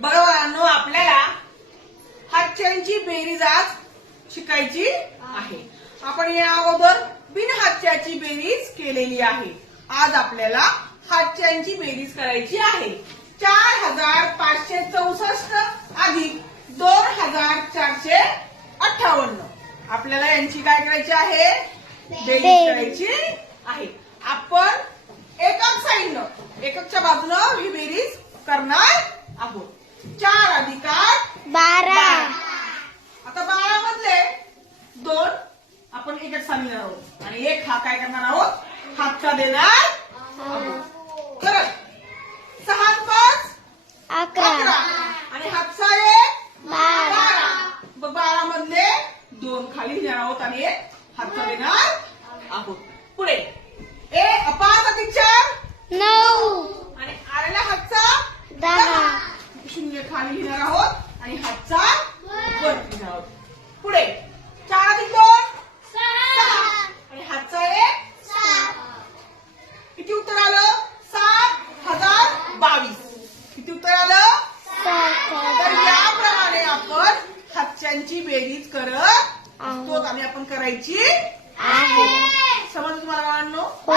बघा बाळांनो, आपल्याला हातच्यांची बेरीज आज शिकायची आहे. आपण या अगोदर बिनहातच्याची बेरीज केलेली आहे. आज आपल्याला हातच्यांची बेरीज करायची आहे. 4564 अधिक 2458. आपल्याला यांची काय करायची आहे? बेरीज करायची आहे. आपण एकक साईडनं, एककच्या बाजूनं ही बेरीज करणार आहोत. 4 अधिक 12. आता 12 मधले 2 आपण एकच सांगणार आहोत आणि एक हा काय करणार आहोत? हातचा देणार आहोत. तर 6 5 11 आणि हातचा एक 12. 12 मधले 2 खाली घेणार आहोत आणि एक हातचा देणार आहोत. पुढे 5 अधिक 4 9. आणि आलेला हातचा 10. 0 खाली घेणार आहोत आणि हातचा वर घेणार आहोत. पुढे 4 अधिक 2 आणि हातचा एक 7. किती उत्तर आलं? 7022. किती उत्तर आलं? तर याप्रमाणे आपण हातच्यांची बेरीज करत असतो आणि आपण करायची आहे. समजलं तुम्हाला बाळांनो? हो.